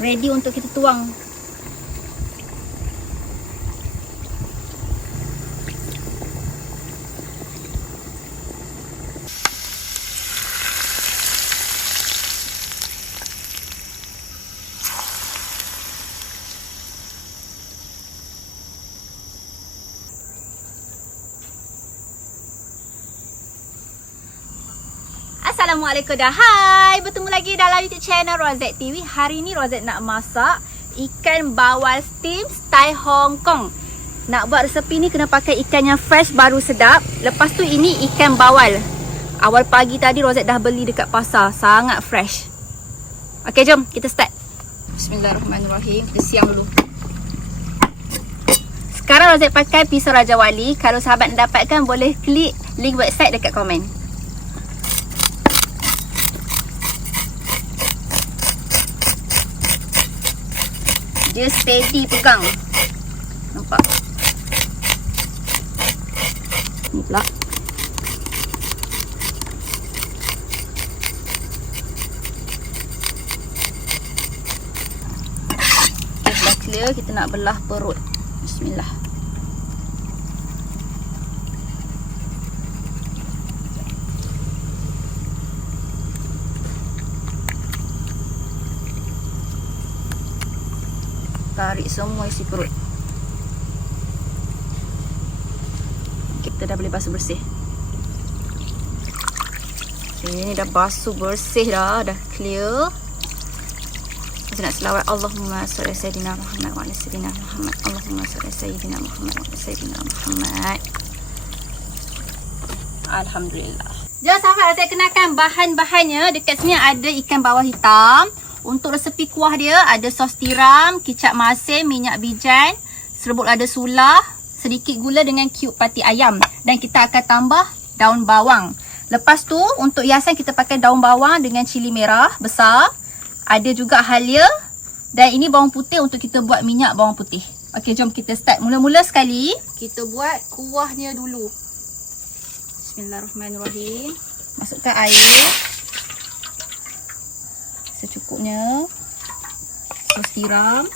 ready untuk kita tuang. Assalamualaikum dah. Hai Bertemu lagi dalam YouTube channel Rozet TV Hari ni Rozet nak masak Ikan bawal steam style Hong Kong. Nak buat resepi ni kena pakai ikan yang fresh baru sedap. Lepas tu ini ikan bawal. Awal pagi tadi Rozet dah beli dekat pasar. Sangat fresh. Okay jom kita start. Bismillahirrahmanirrahim. Kita siang dulu. Sekarang Rozet pakai pisau Raja Wali. Kalau sahabat nak dapatkan boleh klik link website dekat komen Dia steady pegang. Nampak? Ni pula. Okay, dah clear. Kita nak belah perut. Bismillah. Semua isi perut. Kita dah boleh basuh bersih. Okay, ni dah basuh bersih dah, dah clear. Kita nak selawat Allahumma ala sayyidina Muhammad wa ala sayyidina Muhammad. Allahumma ala sayyidina Muhammad wa ala sayyidina Muhammad. Alhamdulillah. Jom sahabat saya kenalkan bahan-bahannya. Dekat sini ada ikan bawal hitam. Untuk resepi kuah dia ada sos tiram, kicap masin, minyak bijan, serbuk lada sulah, sedikit gula dengan cube pati ayam dan kita akan tambah daun bawang. Lepas tu untuk hiasan kita pakai daun bawang dengan cili merah besar. Ada juga halia dan ini bawang putih untuk kita buat minyak bawang putih. Okey, jom kita start. Mula-mula sekali kita buat kuahnya dulu. Bismillahirrahmanirrahim. Masukkan air secukupnya. Sos tiram.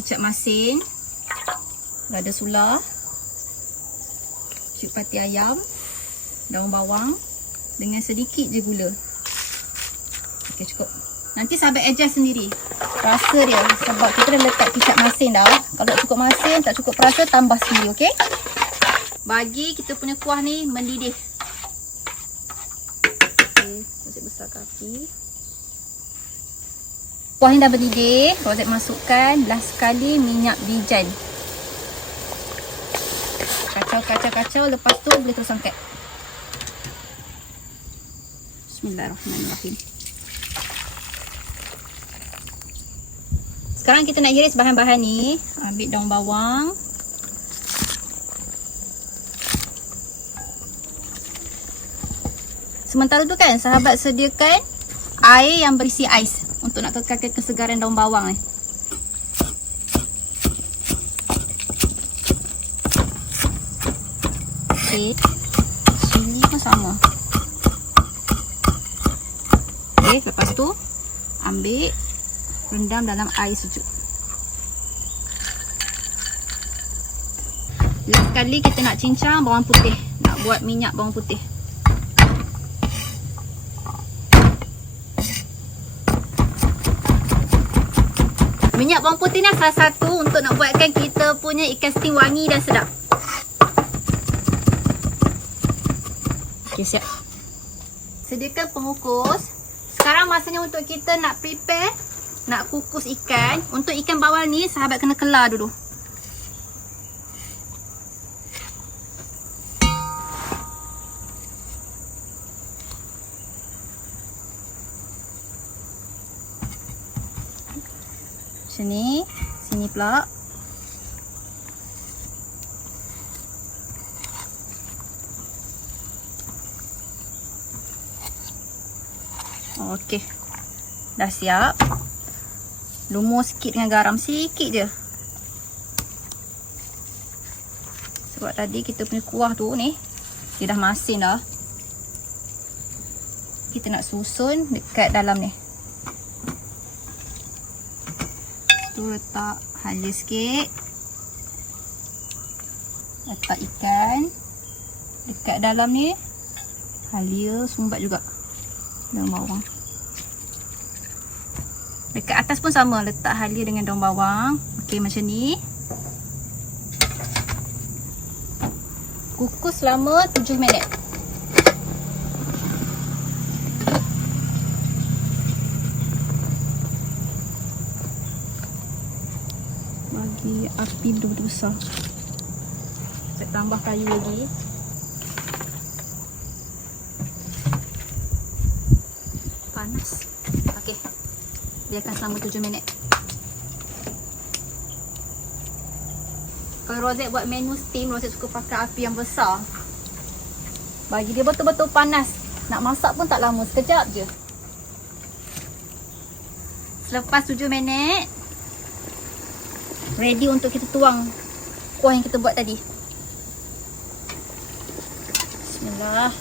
Kicap masin. Lada sulah. Cuk pati ayam. Daun bawang. Dengan sedikit je gula. Ok cukup. Nanti sahabat adjust sendiri. Rasa dia. Sebab kita dah letak kicap masin dah. Kalau cukup masin tak cukup perasa tambah sendiri ok bagi kita punya kuah ni mendidih. Ok besar kaki Kuah ni dah berdidih. Rozet masukkan last sekali minyak bijan. Kacau, kacau, kacau. Lepas tu boleh terus angkat. Bismillahirrahmanirrahim. Sekarang kita nak iris bahan-bahan ni. Ambil daun bawang. Sementara tu kan sahabat sediakan air yang berisi ais untuk nak kekalkan kesegaran daun bawang ni. Okey. Sini pun sama. Okey, lepas tu ambil rendam dalam air sejuk. Last kali kita nak cincang bawang putih. Nak buat minyak bawang putih. Minyak bawang putih ni salah satu untuk nak buatkan kita punya ikan steam wangi dan sedap. Okay, siap. Sediakan pengukus. Sekarang masanya untuk kita nak prepare, nak kukus ikan. Untuk ikan bawal ni, sahabat kena kelar dulu. Sini, sini pula. Okey. Dah siap. Lumur sikit dengan garam sikit je. Sebab tadi kita punya kuah tu ni dia dah masin dah. Kita nak susun dekat dalam ni. Tu letak halia sikit. Letak ikan. Dekat dalam ni halia sumbat juga. Daun bawang. Dekat atas pun sama letak halia dengan daun bawang. Okey macam ni. Kukus selama 7 minit. Bagi api betul-betul besar. Saya tambah kayu lagi. Panas. Okey. Biarkan selama 7 minit. Kalau Rozet buat menu steam, Rozet suka pakai api yang besar. Bagi dia betul-betul panas. Nak masak pun tak lama, sekejap je. Selepas 7 minit, ready untuk kita tuang kuah yang kita buat tadi. Bismillah.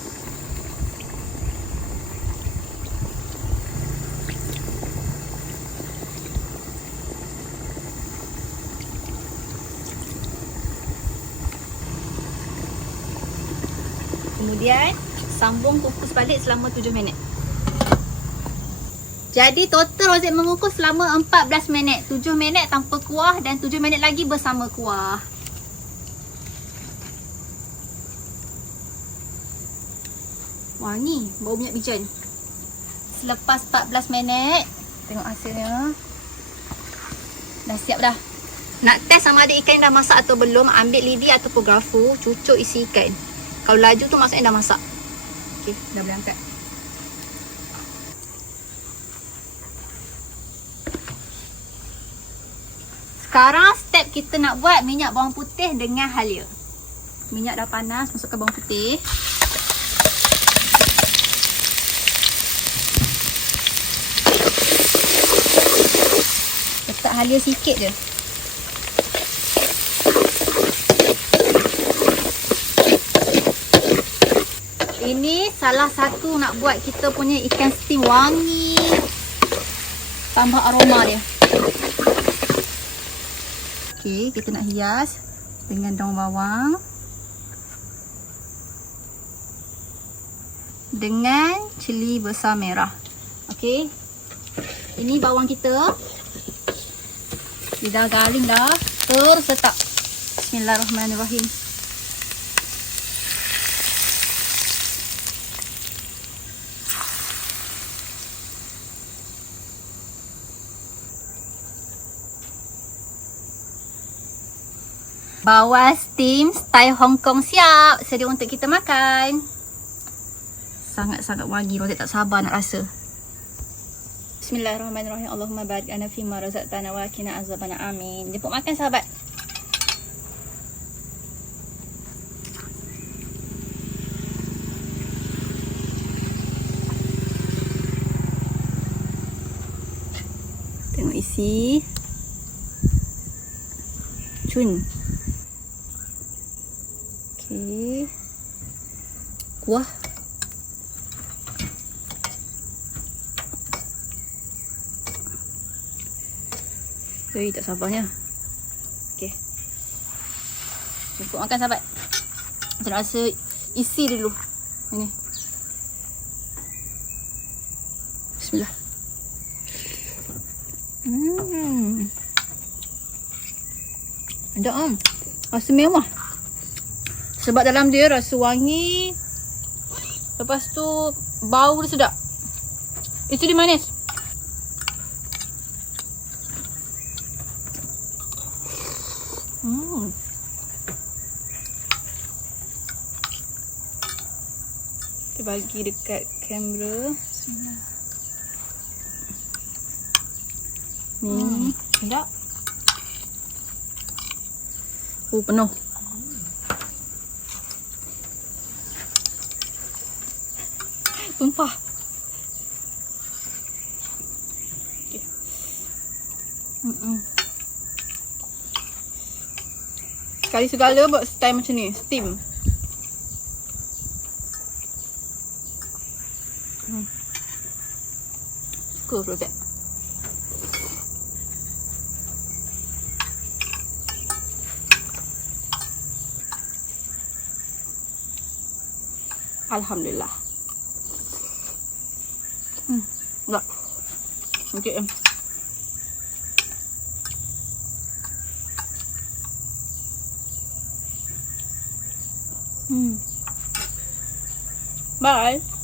Kemudian sambung kukus balik selama 7 minit. Jadi total Rozet mengukus selama 14 minit. 7 minit tanpa kuah dan 7 minit lagi bersama kuah. Wangi bau minyak bijan. Selepas 14 minit, tengok hasilnya. Dah siap dah. Nak test sama ada ikan dah masak atau belum, ambil lidi ataupun garfu, cucuk isi ikan. Kalau laju tu maksudnya dah masak. Okey, dah boleh angkat. Sekarang step kita nak buat minyak bawang putih dengan halia. Minyak dah panas, masukkan bawang putih. Letak halia sikit je. Ini salah satu nak buat kita punya ikan steam wangi. Tambah aroma dia. Okey, kita nak hias dengan daun bawang. Dengan cili besar merah. Okey. Ini bawang kita. Dia dah garing dah. Terus letak. Bismillahirrahmanirrahim. Bawal steam style Hong Kong siap. Sedia untuk kita makan. Sangat-sangat wangi. Rozet tak sabar nak rasa. Bismillahirrahmanirrahim. Allahumma barik ana fi ma razaqtana wa qina azabana. Amin. Jemput makan sahabat. Tengok isi. Cun. Okey. Kuah. Hei, tak sabarnya. Okey. Cukup makan sahabat. Saya nak rasa isi dulu. Ini. Bismillah. Hmm. Ada am. Rasa mewah. Sebab dalam dia rasa wangi. Lepas tu bau dia sedap. Itu dia manis. Hmm. Kita bagi dekat kamera. Ni. Hmm. Sedap. Oh, penuh. Sumpah okay. mm -mm. Sekali segala buat style macam ni Steam mm. Cool for Alhamdulillah. Hmm. Tak. Okey. em. Hmm. Bye.